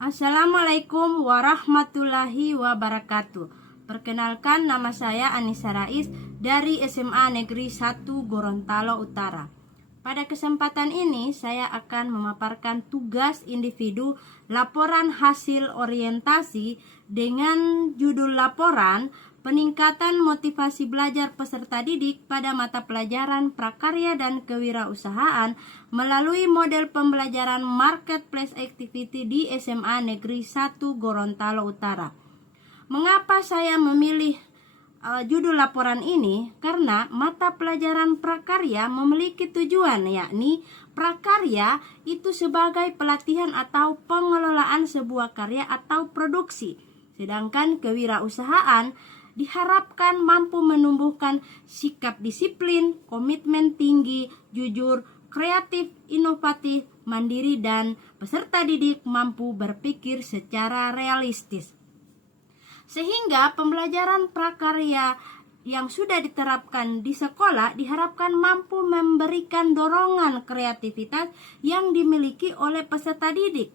Assalamualaikum warahmatullahi wabarakatuh. Perkenalkan, nama saya Anissa Rais dari SMA Negeri 1 Gorontalo Utara. Pada kesempatan ini saya akan memaparkan tugas individu laporan hasil orientasi dengan judul laporan peningkatan motivasi belajar peserta didik pada mata pelajaran prakarya dan kewirausahaan melalui model pembelajaran Marketplace Activity di SMA Negeri 1 Gorontalo Utara. Mengapa saya memilih judul laporan ini? Karena mata pelajaran prakarya memiliki tujuan, yakni prakarya itu sebagai pelatihan atau pengelolaan sebuah karya atau produksi. Sedangkan kewirausahaan diharapkan mampu menumbuhkan sikap disiplin, komitmen tinggi, jujur, kreatif, inovatif, mandiri, dan peserta didik mampu berpikir secara realistis. Sehingga pembelajaran prakarya yang sudah diterapkan di sekolah diharapkan mampu memberikan dorongan kreativitas yang dimiliki oleh peserta didik,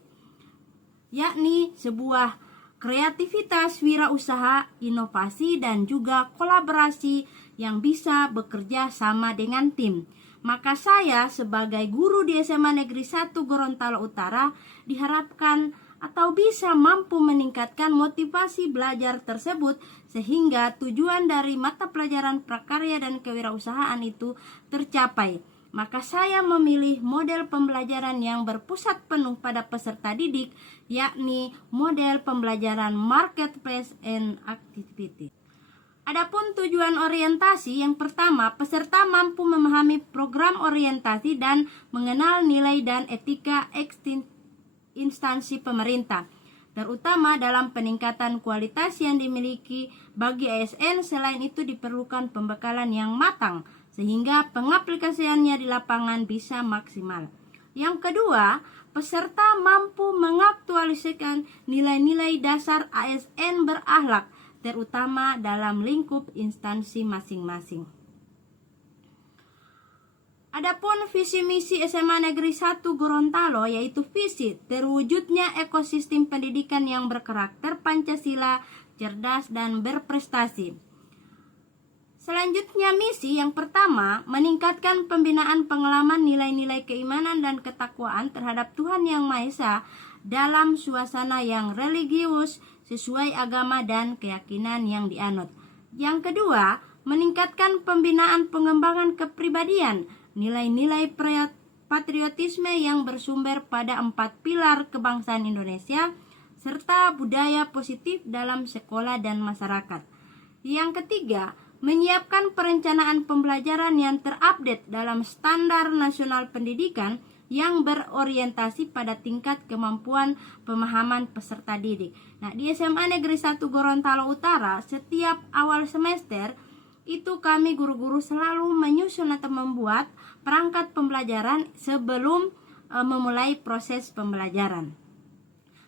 yakni sebuah kreativitas, wirausaha, inovasi, dan juga kolaborasi yang bisa bekerja sama dengan tim. Maka saya sebagai guru di SMA Negeri 1 Gorontalo Utara diharapkan atau bisa mampu meningkatkan motivasi belajar tersebut sehingga tujuan dari mata pelajaran prakarya dan kewirausahaan itu tercapai. Maka saya memilih model pembelajaran yang berpusat penuh pada peserta didik, yakni model pembelajaran Marketplace and Activity. Adapun tujuan orientasi, yang pertama, peserta mampu memahami program orientasi dan mengenal nilai dan etika instansi pemerintah, terutama dalam peningkatan kualitas yang dimiliki bagi ASN. Selain itu diperlukan pembekalan yang matang sehingga pengaplikasiannya di lapangan bisa maksimal. Yang kedua, peserta mampu mengaktualisasikan nilai-nilai dasar ASN berakhlak, terutama dalam lingkup instansi masing-masing. Adapun visi misi SMA Negeri 1 Gorontalo yaitu visi terwujudnya ekosistem pendidikan yang berkarakter Pancasila, cerdas, dan berprestasi. Selanjutnya misi yang pertama, meningkatkan pembinaan pengalaman nilai-nilai keimanan dan ketakwaan terhadap Tuhan Yang Maha Esa dalam suasana yang religius sesuai agama dan keyakinan yang dianut. Yang kedua, meningkatkan pembinaan pengembangan kepribadian, nilai-nilai patriotisme yang bersumber pada 4 pilar kebangsaan Indonesia serta budaya positif dalam sekolah dan masyarakat. Yang ketiga, menyiapkan perencanaan pembelajaran yang terupdate dalam standar nasional pendidikan yang berorientasi pada tingkat kemampuan pemahaman peserta didik. Nah, di SMA Negeri 1 Gorontalo Utara, setiap awal semester itu kami guru-guru selalu menyusun atau membuat perangkat pembelajaran sebelum memulai proses pembelajaran.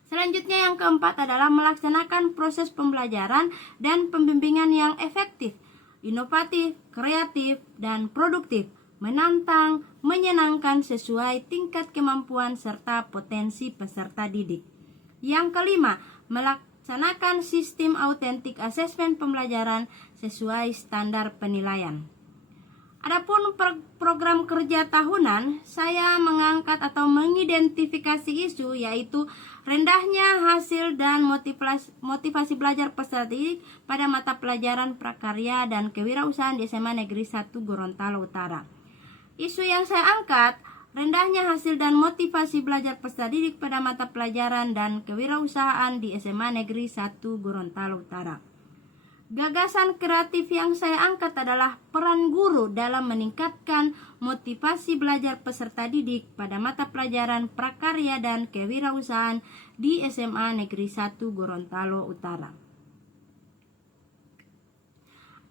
Selanjutnya yang keempat adalah melaksanakan proses pembelajaran dan pembimbingan yang efektif, inovatif, kreatif, dan produktif, menantang, menyenangkan sesuai tingkat kemampuan serta potensi peserta didik. Yang kelima, melaksanakan sistem autentik asesmen pembelajaran sesuai standar penilaian. Adapun program kerja tahunan, saya mengangkat atau mengidentifikasi isu yaitu rendahnya hasil dan motivasi belajar peserta didik pada mata pelajaran prakarya dan kewirausahaan di SMA Negeri 1 Gorontalo Utara. Isu yang saya angkat, rendahnya hasil dan motivasi belajar peserta didik pada mata pelajaran dan kewirausahaan di SMA Negeri 1 Gorontalo Utara. Gagasan kreatif yang saya angkat adalah peran guru dalam meningkatkan motivasi belajar peserta didik pada mata pelajaran prakarya dan kewirausahaan di SMA Negeri 1 Gorontalo Utara.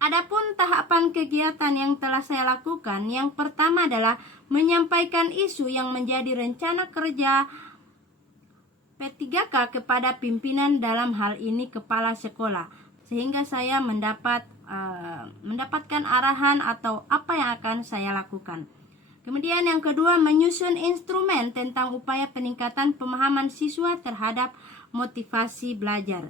Adapun tahapan kegiatan yang telah saya lakukan, yang pertama adalah menyampaikan isu yang menjadi rencana kerja P3K kepada pimpinan, dalam hal ini kepala sekolah, sehingga saya mendapatkan arahan atau apa yang akan saya lakukan. Kemudian yang kedua, menyusun instrumen tentang upaya peningkatan pemahaman siswa terhadap motivasi belajar.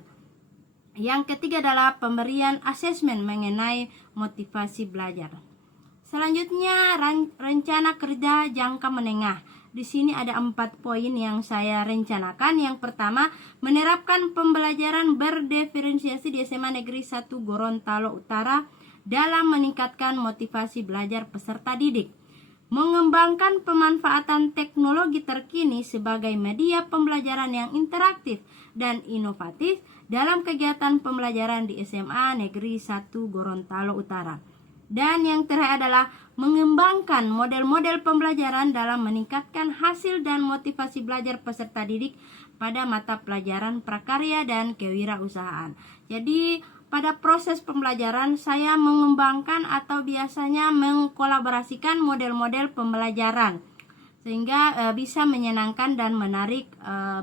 Yang ketiga adalah pemberian asesmen mengenai motivasi belajar. Selanjutnya, rencana kerja jangka menengah. Di sini ada 4 poin yang saya rencanakan. Yang pertama, menerapkan pembelajaran berdiferensiasi di SMA Negeri 1 Gorontalo Utara dalam meningkatkan motivasi belajar peserta didik. Mengembangkan pemanfaatan teknologi terkini sebagai media pembelajaran yang interaktif dan inovatif dalam kegiatan pembelajaran di SMA Negeri 1 Gorontalo Utara. Dan yang terakhir adalah mengembangkan model-model pembelajaran dalam meningkatkan hasil dan motivasi belajar peserta didik pada mata pelajaran prakarya dan kewirausahaan. Jadi pada proses pembelajaran saya mengembangkan atau biasanya mengkolaborasikan model-model pembelajaran sehingga bisa menyenangkan dan menarik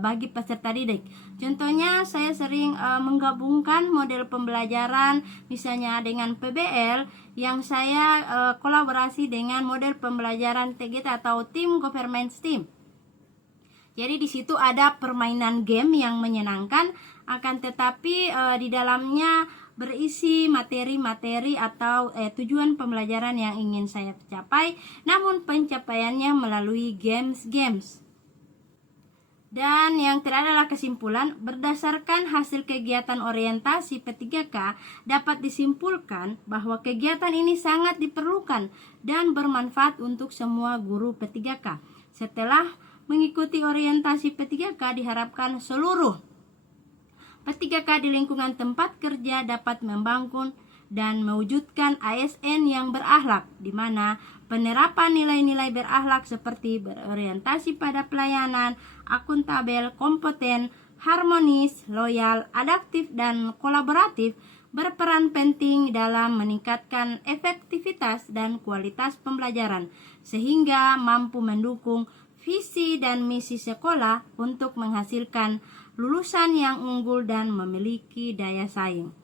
bagi peserta didik. Contohnya saya sering menggabungkan model pembelajaran misalnya dengan PBL yang saya kolaborasi dengan model pembelajaran TGT atau Team Government STEAM. Jadi di situ ada permainan game yang menyenangkan, akan tetapi di dalamnya berisi materi-materi atau tujuan pembelajaran yang ingin saya capai, namun pencapaiannya melalui games. Dan yang terakhir adalah kesimpulan. Berdasarkan hasil kegiatan orientasi P3K, dapat disimpulkan bahwa kegiatan ini sangat diperlukan dan bermanfaat untuk semua guru P3K. Setelah mengikuti orientasi P3K, diharapkan seluruh P3K di lingkungan tempat kerja dapat membangun dan mewujudkan ASN yang berakhlak, di mana penerapan nilai-nilai berakhlak seperti berorientasi pada pelayanan, akuntabel, kompeten, harmonis, loyal, adaptif, dan kolaboratif berperan penting dalam meningkatkan efektivitas dan kualitas pembelajaran, sehingga mampu mendukung visi dan misi sekolah untuk menghasilkan lulusan yang unggul dan memiliki daya saing.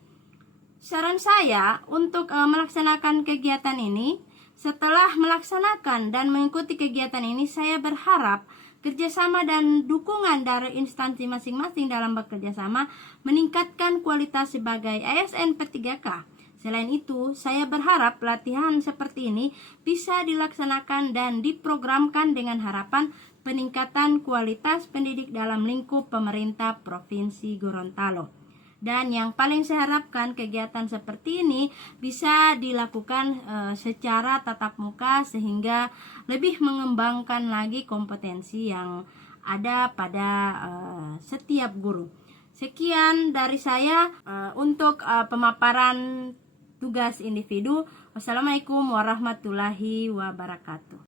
Saran saya untuk melaksanakan kegiatan ini, setelah melaksanakan dan mengikuti kegiatan ini, saya berharap kerjasama dan dukungan dari instansi masing-masing dalam bekerja sama meningkatkan kualitas sebagai ASN P3K. Selain itu, saya berharap latihan seperti ini bisa dilaksanakan dan diprogramkan dengan harapan peningkatan kualitas pendidik dalam lingkup pemerintah Provinsi Gorontalo. Dan yang paling saya harapkan kegiatan seperti ini bisa dilakukan secara tatap muka sehingga lebih mengembangkan lagi kompetensi yang ada pada setiap guru. Sekian dari saya untuk pemaparan tugas individu. Wassalamualaikum warahmatullahi wabarakatuh.